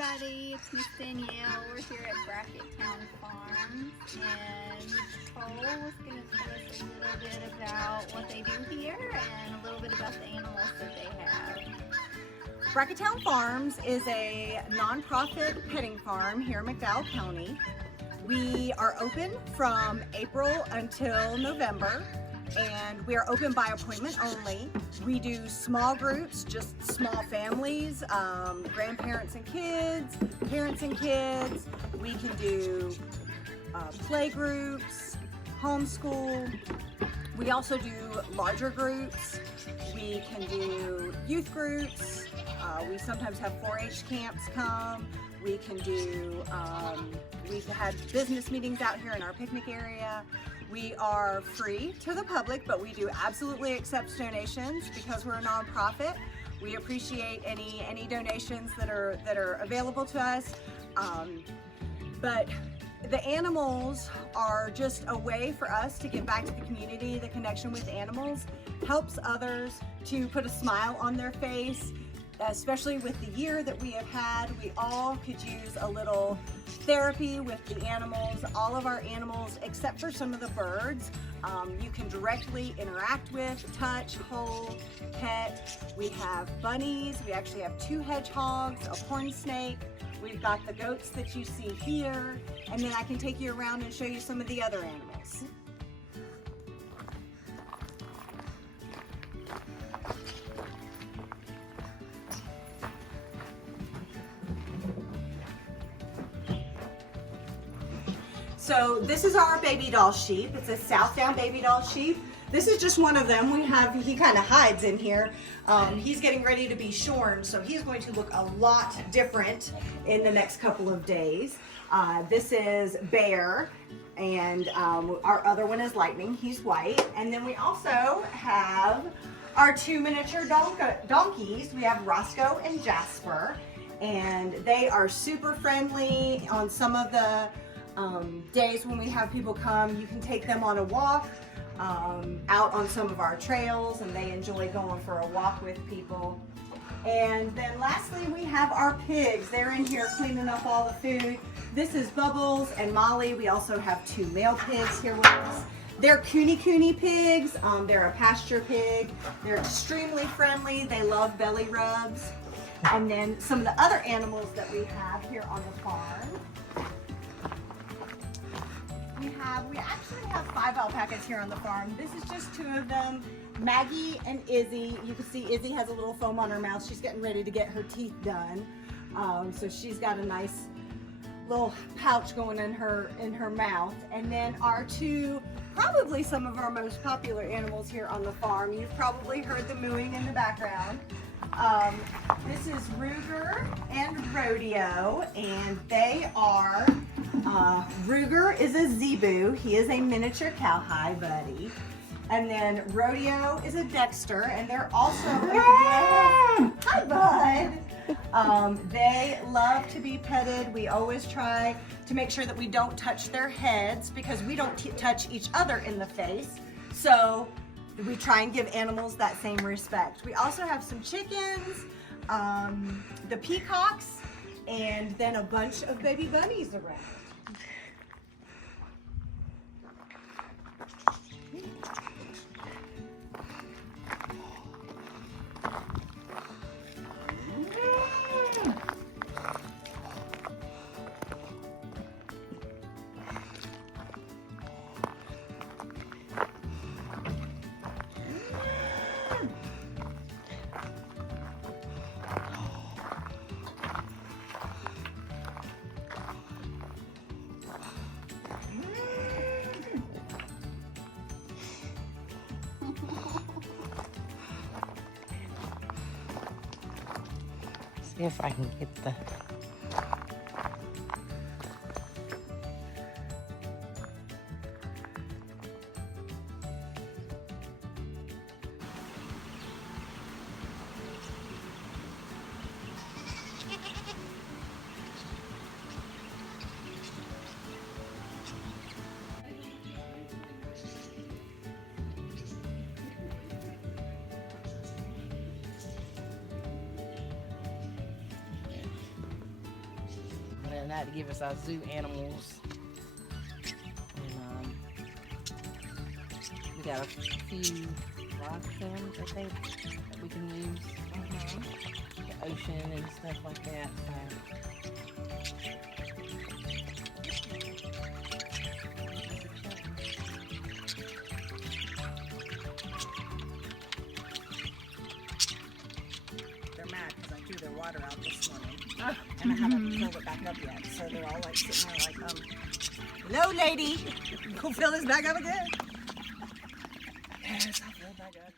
everybody, it's Miss Danielle. We're here at Brackett Town Farms, and Cole is going to tell us a little bit about what they do here and a little bit about the animals that they have. Brackett Town Farms is a nonprofit petting farm here in McDowell County. We are open from April until November, and we are open by appointment only. We do small groups, just small families, grandparents and kids, parents and kids. We can do play groups, homeschool. We also do larger groups. We can do youth groups. We sometimes have 4-H camps come. We can do, we've had business meetings out here in our picnic area. We are free to the public, but we do absolutely accept donations because we're a nonprofit. We appreciate any donations that are available to us. But the animals are just a way for us to give back to the community. The connection with animals helps others to put a smile on their face. Especially with the year that we have had, we all could use a little therapy with the animals. All of our animals, except for some of the birds, you can directly interact with, touch, hold, pet. We have bunnies. We actually have 2 hedgehogs, a horn snake. We've got the goats that you see here. And then I can take you around and show you some of the other animals. So this is our baby doll sheep. It's a Southdown baby doll sheep. This is just one of them. He kind of hides in here. He's getting ready to be shorn, so he's going to look a lot different in the next couple of days. This is Bear, and our other one is Lightning. He's white. And then we also have our 2 miniature donkeys. We have Roscoe and Jasper, and they are super friendly. On some of the days when we have people come, you can take them on a walk out on some of our trails, and they enjoy going for a walk with people. And then lastly, we have our pigs. They're in here cleaning up all the food. This is Bubbles and Molly. We also have 2 male pigs here with us. They're Cooney pigs. They're a pasture pig. They're extremely friendly. They love belly rubs. And then some of the other animals that we have here on the farm. We actually have 5 alpacas here on the farm. This is just 2 of them, Maggie and Izzy. You can see Izzy has a little foam on her mouth. She's getting ready to get her teeth done. So she's got a nice little pouch going in her mouth. And then our 2, probably some of our most popular animals here on the farm. You've probably heard the mooing in the background. This is Ruger and Rodeo, and they are, Ruger is a Zebu. He is a miniature cowhide buddy. And then Rodeo is a Dexter, and they're also, hi bud. They love to be petted. We always try to make sure that we don't touch their heads because we don't touch each other in the face. So we try and give animals that same respect. We also have some chickens, the peacocks, and then a bunch of baby bunnies around. See if I can get the... using that to give us our zoo animals. And we got a few rock things, I think, that we can use. The ocean and stuff like that. They're mad because I threw their water out this morning. And I haven't filled it back up yet. So they're all like sitting there like, hello lady, go fill this back up again. Yes, I'll fill it back up.